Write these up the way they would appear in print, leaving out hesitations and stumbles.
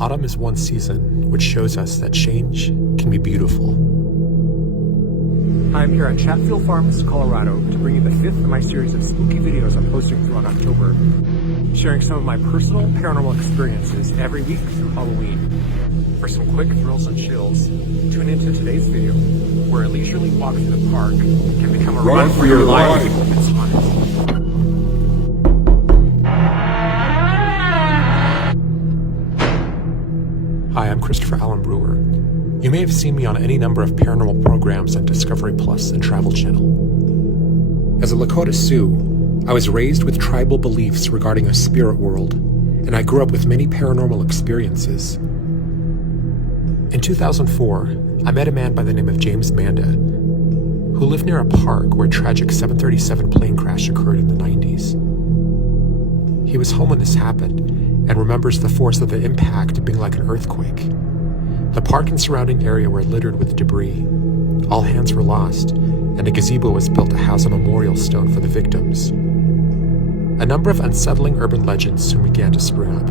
Autumn is one season which shows us that change can be beautiful. I'm here at Chatfield Farms, Colorado to bring you the fifth of my series of spooky videos I'm posting throughout October, sharing some of my personal paranormal experiences every week through Halloween. For some quick thrills and chills, tune into today's video, where a leisurely walk through the park can become a run for your life if it's haunted. Hi, I'm Christopher Allen Brewer. You may have seen me on any number of paranormal programs on Discovery Plus and Travel Channel. As a Lakota Sioux, I was raised with tribal beliefs regarding a spirit world, and I grew up with many paranormal experiences. In 2004, I met a man by the name of James Manda, who lived near a park where a tragic 737 plane crash occurred in the 90s. He was home when this happened, and remembers the force of the impact being like an earthquake. The park and surrounding area were littered with debris. All hands were lost, and a gazebo was built to house a memorial stone for the victims. A number of unsettling urban legends soon began to spring up.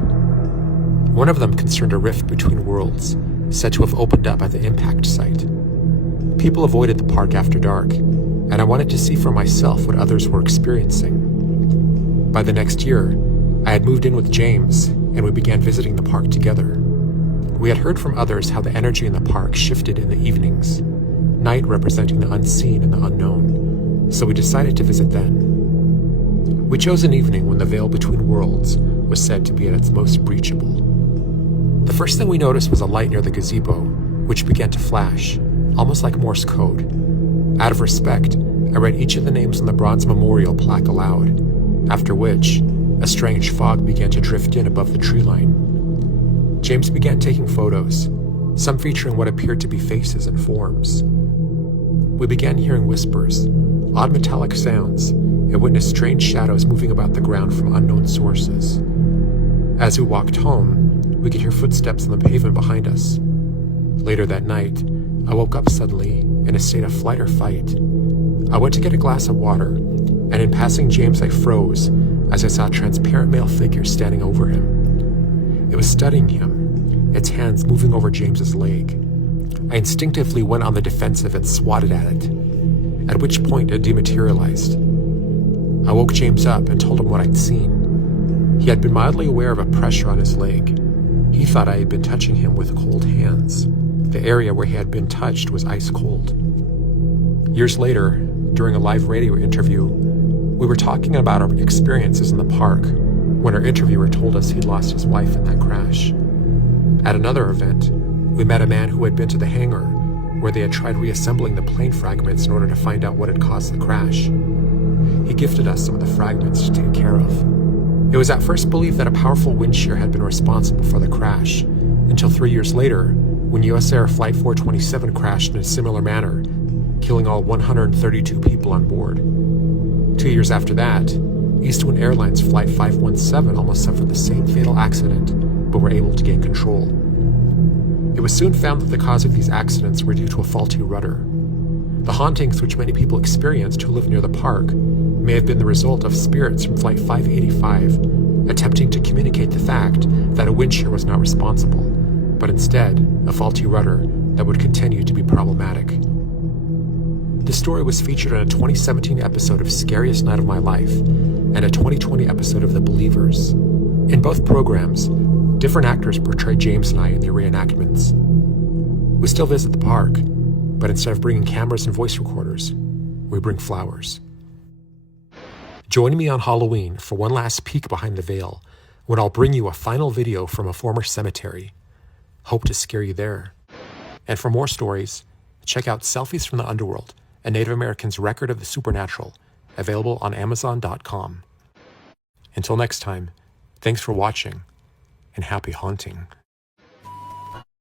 One of them concerned a rift between worlds, said to have opened up at the impact site. People avoided the park after dark, and I wanted to see for myself what others were experiencing. By the next year, I had moved in with James, and we began visiting the park together. We had heard from others how the energy in the park shifted in the evenings, night representing the unseen and the unknown, so we decided to visit then. We chose an evening when the veil between worlds was said to be at its most breachable. The first thing we noticed was a light near the gazebo, which began to flash, almost like Morse code. Out of respect, I read each of the names on the bronze memorial plaque aloud, after which a strange fog began to drift in above the tree line. James began taking photos, some featuring what appeared to be faces and forms. We began hearing whispers, odd metallic sounds, and witnessed strange shadows moving about the ground from unknown sources. As we walked home, we could hear footsteps on the pavement behind us. Later that night, I woke up suddenly in a state of flight or fight. I went to get a glass of water, and in passing James, I froze as I saw a transparent male figure standing over him. It was studying him, its hands moving over James's leg. I instinctively went on the defensive and swatted at it, at which point it dematerialized. I woke James up and told him what I'd seen. He had been mildly aware of a pressure on his leg. He thought I had been touching him with cold hands. The area where he had been touched was ice cold. Years later, during a live radio interview, we were talking about our experiences in the park when our interviewer told us he'd lost his wife in that crash. At another event, we met a man who had been to the hangar where they had tried reassembling the plane fragments in order to find out what had caused the crash. He gifted us some of the fragments to take care of. It was at first believed that a powerful wind shear had been responsible for the crash, until 3 years later, when US Air Flight 427 crashed in a similar manner, killing all 132 people on board. 2 years after that, Eastwind Airlines Flight 517 almost suffered the same fatal accident, but were able to gain control. It was soon found that the cause of these accidents were due to a faulty rudder. The hauntings which many people experienced who live near the park may have been the result of spirits from Flight 585 attempting to communicate the fact that a wind shear was not responsible, but instead a faulty rudder that would continue to be problematic. This story was featured in a 2017 episode of Scariest Night of My Life and a 2020 episode of The Believers. In both programs, different actors portrayed James and I in the reenactments. We still visit the park, but instead of bringing cameras and voice recorders, we bring flowers. Join me on Halloween for one last peek behind the veil, when I'll bring you a final video from a former cemetery. Hope to scare you there. And for more stories, check out Selfies from the Underworld, a Native American's record of the supernatural, available on Amazon.com. Until next time, thanks for watching, and happy haunting.